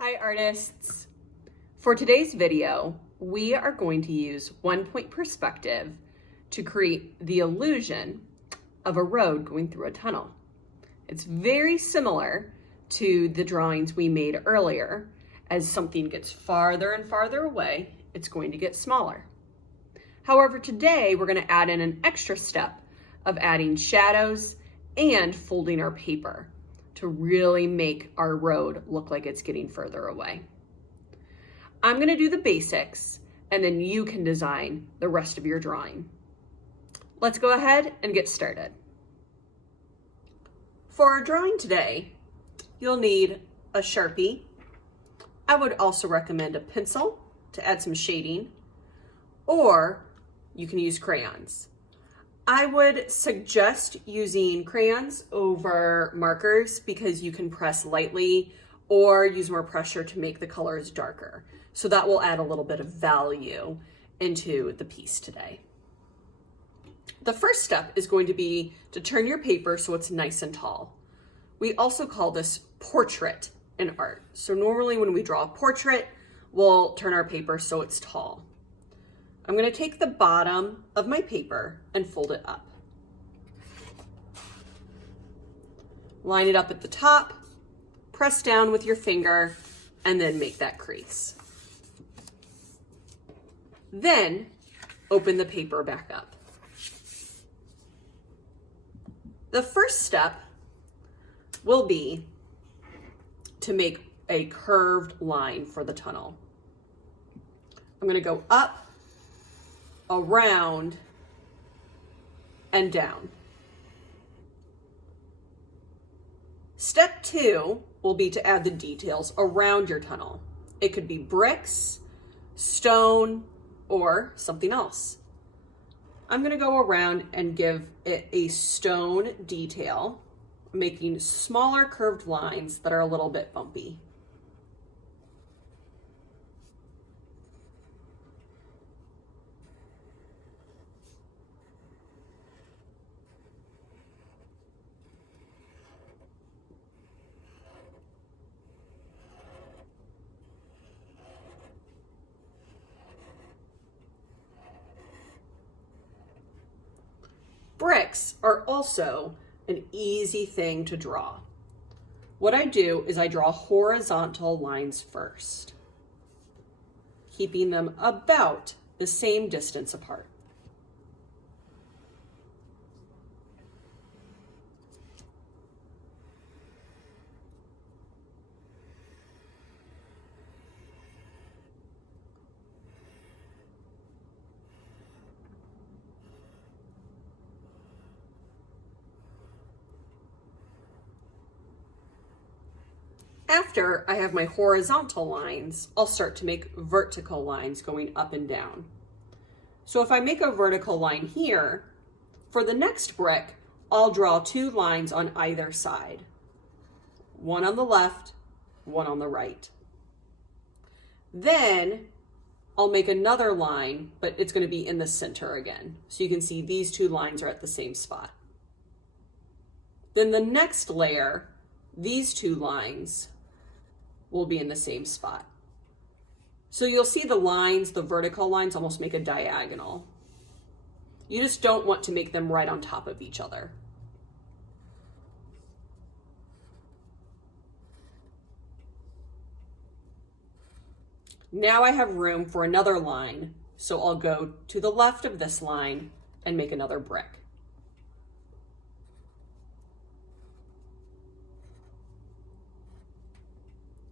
Hi artists! For today's video, we are going to use one-point perspective to create the illusion of a road going through a tunnel. It's very similar to the drawings we made earlier. As something gets farther and farther away, it's going to get smaller. However, today we're going to add in an extra step of adding shadows and folding our paper to really make our road look like it's getting further away. I'm going to do the basics and then you can design the rest of your drawing. Let's go ahead and get started. For our drawing today, you'll need a Sharpie. I would also recommend a pencil to add some shading, or you can use crayons. I would suggest using crayons over markers because you can press lightly or use more pressure to make the colors darker. So that will add a little bit of value into the piece today. The first step is going to be to turn your paper so it's nice and tall. We also call this portrait in art. So normally when we draw a portrait, we'll turn our paper so it's tall. I'm going to take the bottom of my paper and fold it up. Line it up at the top, press down with your finger, and then make that crease. Then open the paper back up. The first step will be to make a curved line for the tunnel. I'm going to go up, around, and down. Step 2 will be to add the details around your tunnel. It could be bricks, stone, or something else. I'm going to go around and give it a stone detail, making smaller curved lines that are a little bit bumpy. Bricks are also an easy thing to draw. What I do is I draw horizontal lines first, keeping them about the same distance apart. After I have my horizontal lines, I'll start to make vertical lines going up and down. So if I make a vertical line here, for the next brick, I'll draw 2 lines on either side. One on the left, one on the right. Then I'll make another line, but it's going to be in the center again. So you can see these 2 lines are at the same spot. Then the next layer, these 2 lines will be in the same spot. So you'll see the lines, the vertical lines almost make a diagonal. You just don't want to make them right on top of each other. Now I have room for another line, so I'll go to the left of this line and make another brick.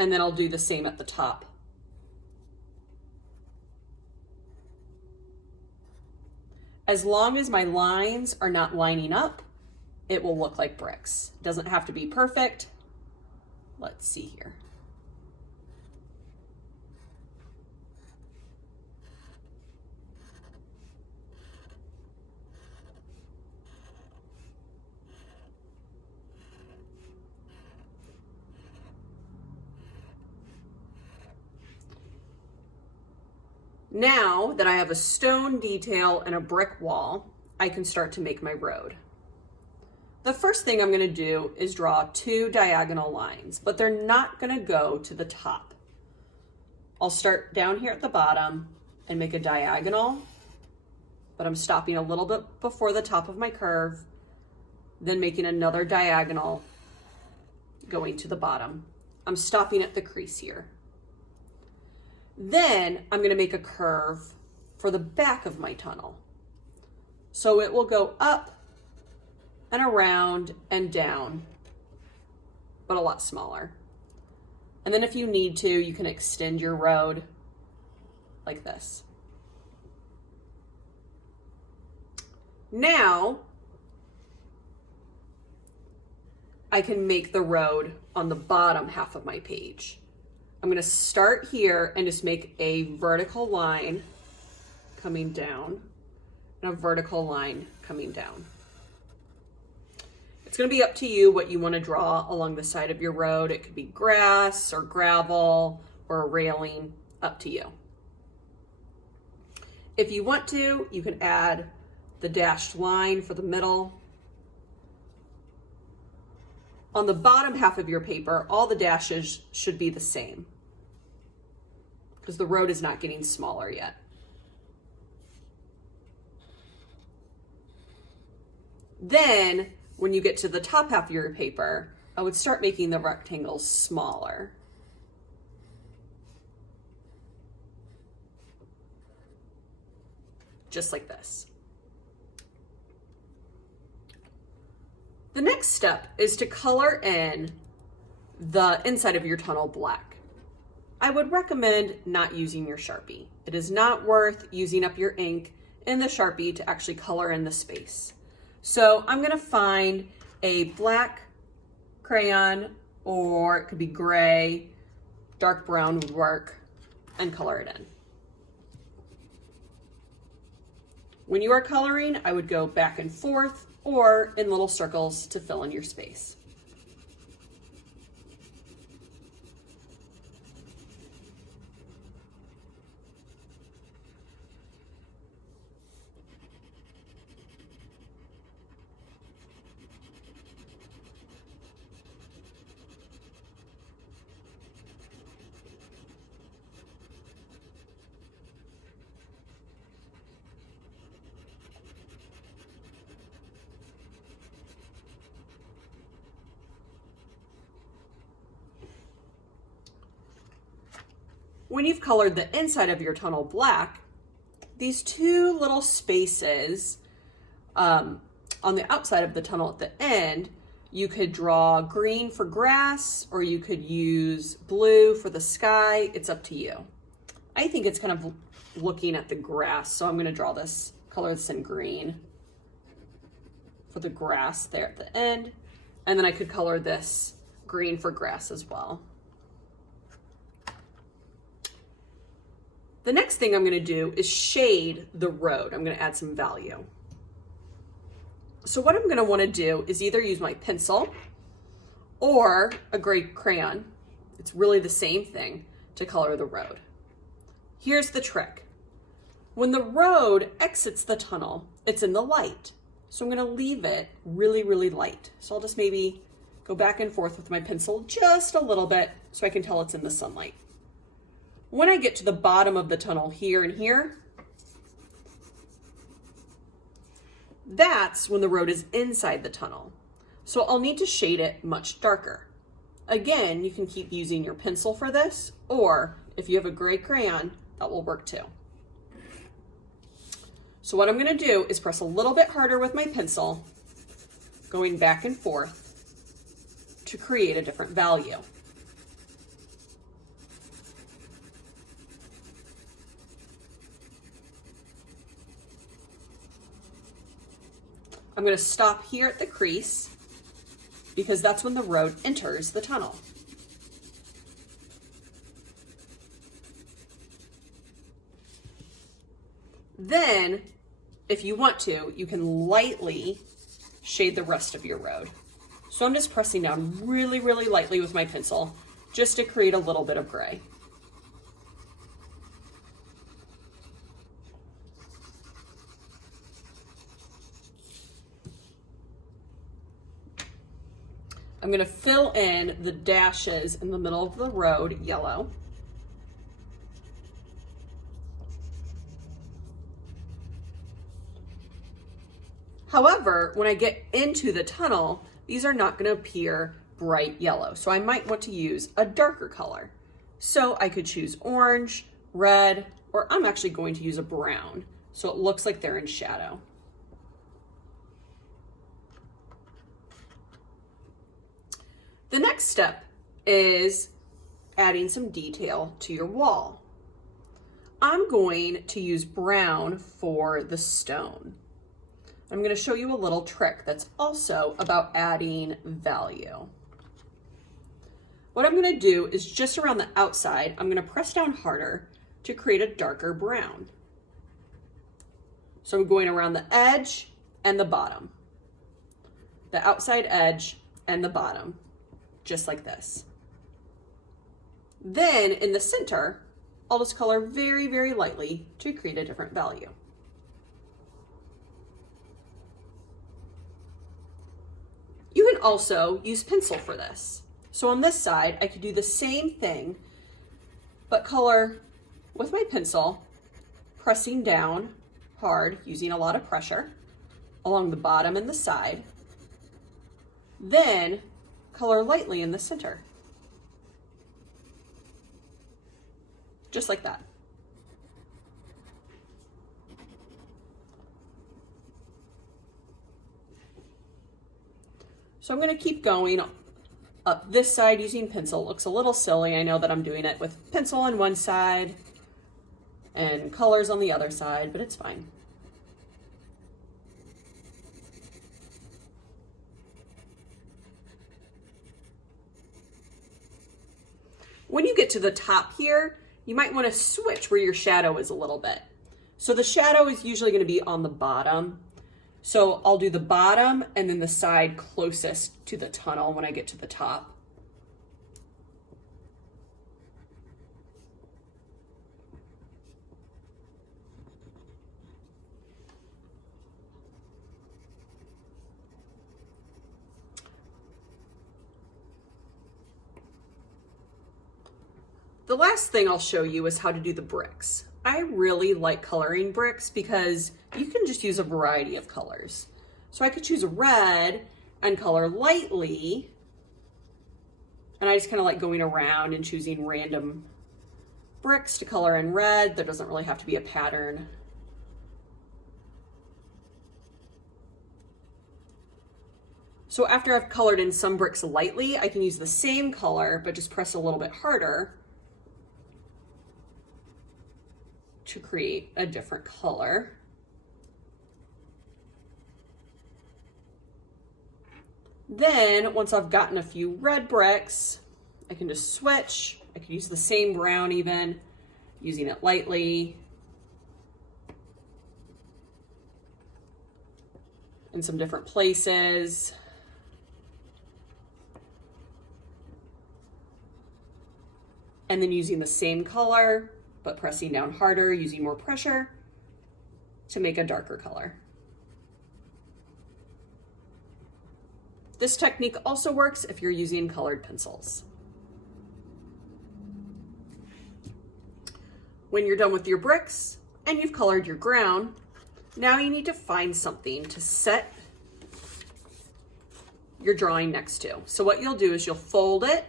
And then I'll do the same at the top. As long as my lines are not lining up, it will look like bricks. It doesn't have to be perfect. Let's see here. Now that I have a stone detail and a brick wall, I can start to make my road. The first thing I'm going to do is draw 2 diagonal lines, but they're not going to go to the top. I'll start down here at the bottom and make a diagonal, but I'm stopping a little bit before the top of my curve, then making another diagonal going to the bottom. I'm stopping at the crease here. Then I'm going to make a curve for the back of my tunnel. So it will go up and around and down, but a lot smaller. And then if you need to, you can extend your road like this. Now, I can make the road on the bottom half of my page. I'm going to start here and just make a vertical line coming down and a vertical line coming down. It's going to be up to you what you want to draw along the side of your road. It could be grass or gravel or a railing, up to you. If you want to, you can add the dashed line for the middle. On the bottom half of your paper, all the dashes should be the same because the road is not getting smaller yet. Then, when you get to the top half of your paper, I would start making the rectangles smaller. Just like this. The next step is to color in the inside of your tunnel black. I would recommend not using your Sharpie. It is not worth using up your ink in the Sharpie to actually color in the space. So I'm going to find a black crayon, or it could be gray, dark brown would work, and color it in. When you are coloring, I would go back and forth or in little circles to fill in your space. When you've colored the inside of your tunnel black, these 2 little spaces on the outside of the tunnel at the end, you could draw green for grass, or you could use blue for the sky. It's up to you. I think it's kind of looking at the grass, so I'm going to draw this, color this in green for the grass there at the end, and then I could color this green for grass as well. The next thing I'm going to do is shade the road. I'm going to add some value. So what I'm going to want to do is either use my pencil or a gray crayon. It's really the same thing to color the road. Here's the trick. When the road exits the tunnel, it's in the light. So I'm going to leave it really, really light. So I'll just maybe go back and forth with my pencil just a little bit so I can tell it's in the sunlight. When I get to the bottom of the tunnel here and here, that's when the road is inside the tunnel. So I'll need to shade it much darker. Again, you can keep using your pencil for this, or if you have a gray crayon, that will work too. So what I'm going to do is press a little bit harder with my pencil, going back and forth to create a different value. I'm going to stop here at the crease because that's when the road enters the tunnel. Then, if you want to, you can lightly shade the rest of your road. So I'm just pressing down really, really lightly with my pencil just to create a little bit of gray. I'm going to fill in the dashes in the middle of the road yellow. However, when I get into the tunnel, these are not going to appear bright yellow. So I might want to use a darker color. So I could choose orange, red, or I'm actually going to use a brown. So it looks like they're in shadow. The next step is adding some detail to your wall. I'm going to use brown for the stone. I'm going to show you a little trick that's also about adding value. What I'm going to do is just around the outside, I'm going to press down harder to create a darker brown. So I'm going around the edge and the bottom, the outside edge and the bottom, just like this. Then in the center, I'll just color very, very lightly to create a different value. You can also use pencil for this. So on this side, I could do the same thing, but color with my pencil, pressing down hard, using a lot of pressure along the bottom and the side. Then color lightly in the center. Just like that. So I'm going to keep going up this side using pencil. It looks a little silly. I know that I'm doing it with pencil on one side and colors on the other side, but it's fine. When you get to the top here, you might want to switch where your shadow is a little bit. So the shadow is usually going to be on the bottom. So I'll do the bottom and then the side closest to the tunnel when I get to the top. The last thing I'll show you is how to do the bricks. I really like coloring bricks because you can just use a variety of colors. So I could choose red and color lightly. And I just kind of like going around and choosing random bricks to color in red. There doesn't really have to be a pattern. So after I've colored in some bricks lightly, I can use the same color, but just press a little bit harder to create a different color. Then once I've gotten a few red bricks, I can just switch. I can use the same brown even, using it lightly. In some different places. And then using the same color, but pressing down harder, using more pressure to make a darker color. This technique also works if you're using colored pencils. When you're done with your bricks and you've colored your ground, now you need to find something to set your drawing next to. So what you'll do is you'll fold it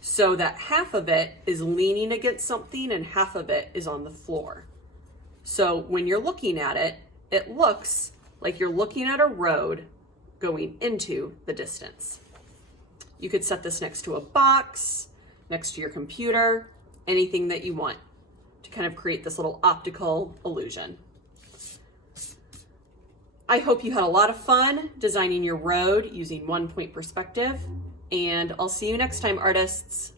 so that half of it is leaning against something and half of it is on the floor. So when you're looking at it, it looks like you're looking at a road going into the distance. You could set this next to a box, next to your computer, anything that you want to kind of create this little optical illusion. I hope you had a lot of fun designing your road using 1-point perspective, and I'll see you next time, artists.